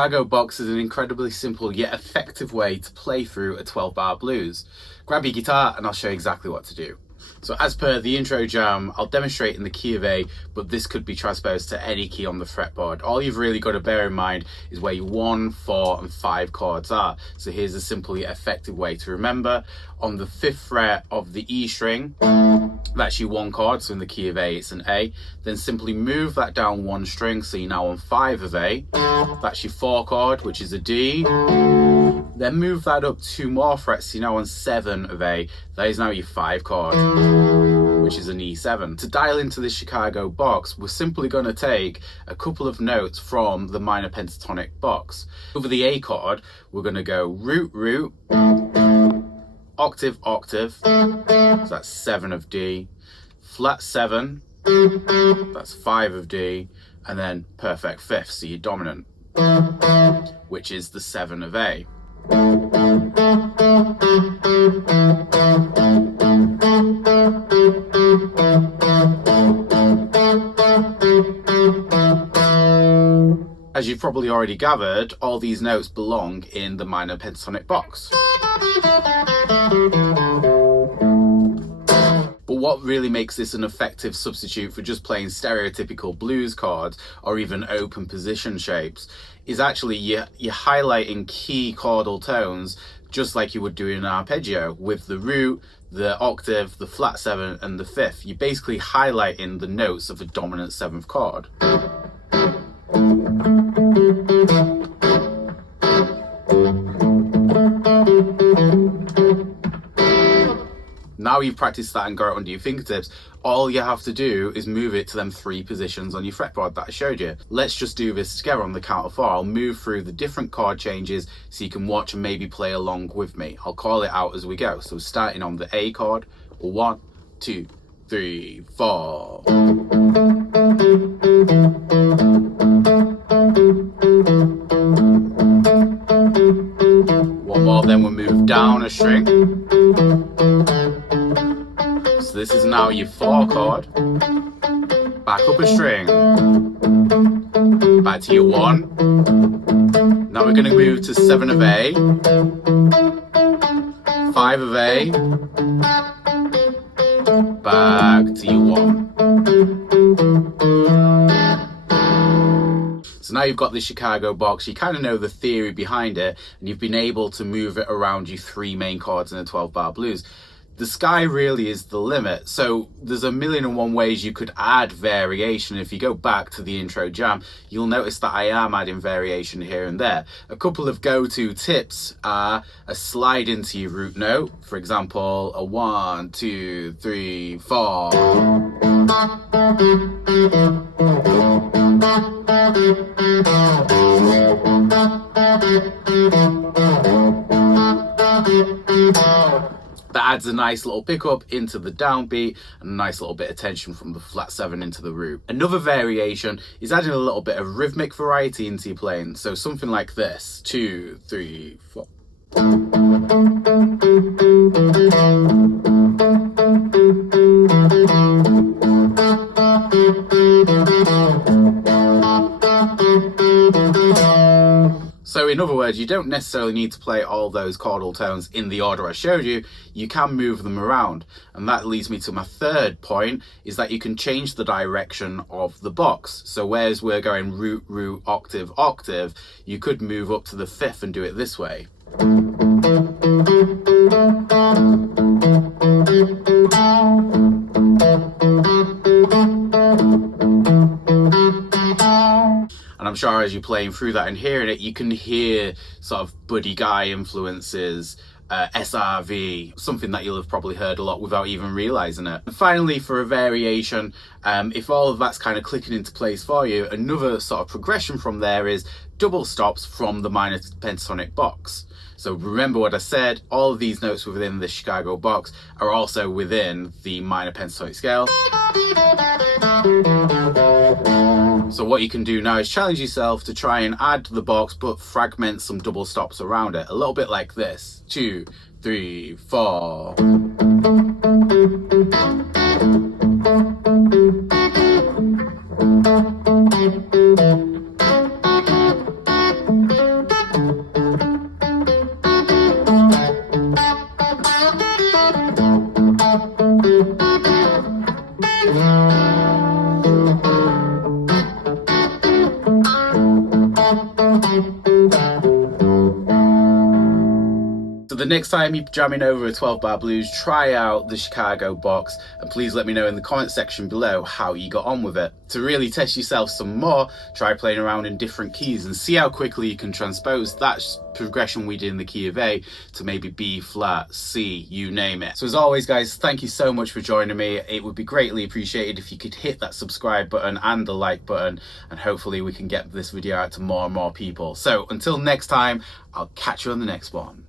Chicago box is an incredibly simple yet effective way to play through a 12-bar blues. Grab your guitar and I'll show you exactly what to do. So as per the intro jam, I'll demonstrate in the key of A, but this could be transposed to any key on the fretboard. All you've really got to bear in mind is where your 1, 4 and 5 chords are. So here's a simple yet effective way to remember. On the 5th fret of the E string, that's your 1 chord, so in the key of A it's an A. Then simply move that down 1 string, so you're now on 5 of A. That's your 4 chord, which is a D. Then move that up 2 more frets, so you're now on 7 of A. That is now your 5 chord, which is an E7. To dial into the Chicago box, we're simply going to take a couple of notes from the minor pentatonic box. Over the A chord, we're going to go root, root, octave, octave, so that's 7 of D, flat 7, that's 5 of D, and then perfect 5th, so your dominant, which is the 7 of A. As you've probably already gathered, all these notes belong in the minor pentatonic box. But what really makes this an effective substitute for just playing stereotypical blues chords or even open position shapes is actually you're highlighting key chordal tones just like you would do in an arpeggio with the root, the octave, the flat 7 and the 5th. You're basically highlighting the notes of a dominant 7th chord. Now you've practiced that and got it under your fingertips, all you have to do is move it to them 3 positions on your fretboard that I showed you. Let's just do this together on the count of 4. I'll move through the different chord changes so you can watch and maybe play along with me. I'll call it out as we go. So starting on the A chord, 1, 2, 3, 4. One more, then we'll move down a string. So this is now your 4 chord, back up a string, back to your 1. Now we're going to move to 7 of A, 5 of A, back to your 1. So now you've got the Chicago box, you kind of know the theory behind it, and you've been able to move it around your 3 main chords in a 12-bar blues. The sky really is the limit, so there's a million and one ways you could add variation. If you go back to the intro jam, you'll notice that I am adding variation here and there. A couple of go-to tips are a slide into your root note, for example, a 1, 2, 3, 4. That adds a nice little pickup into the downbeat and a nice little bit of tension from the flat 7 into the root. Another variation is adding a little bit of rhythmic variety into your playing. So something like this, 2, 3, 4. So in other words, you don't necessarily need to play all those chordal tones in the order I showed you. You can move them around. And that leads me to my 3rd point, is that you can change the direction of the box. So whereas we're going root, root, octave, octave, you could move up to the 5th and do it this way. And I'm sure as you're playing through that and hearing it, you can hear sort of Buddy Guy influences, SRV, something that you'll have probably heard a lot without even realizing it. And finally, for a variation, if all of that's kind of clicking into place for you, another sort of progression from there is double stops from the minor pentatonic box. So remember what I said, all of these notes within the Chicago box are also within the minor pentatonic scale. So what you can do now is challenge yourself to try and add to the box but fragment some double stops around it, a little bit like this. 2, 3, 4. the next time you're jamming over a 12 bar blues, try out the Chicago box, and please let me know in the comment section below how you got on with it. To really test yourself some more, try playing around in different keys and see how quickly you can transpose that progression we did in the key of A to maybe B flat, C, you name it. So as always guys, thank you so much for joining me. It would be greatly appreciated if you could hit that subscribe button and the like button, and hopefully we can get this video out to more and more people. So until next time, I'll catch you on the next one.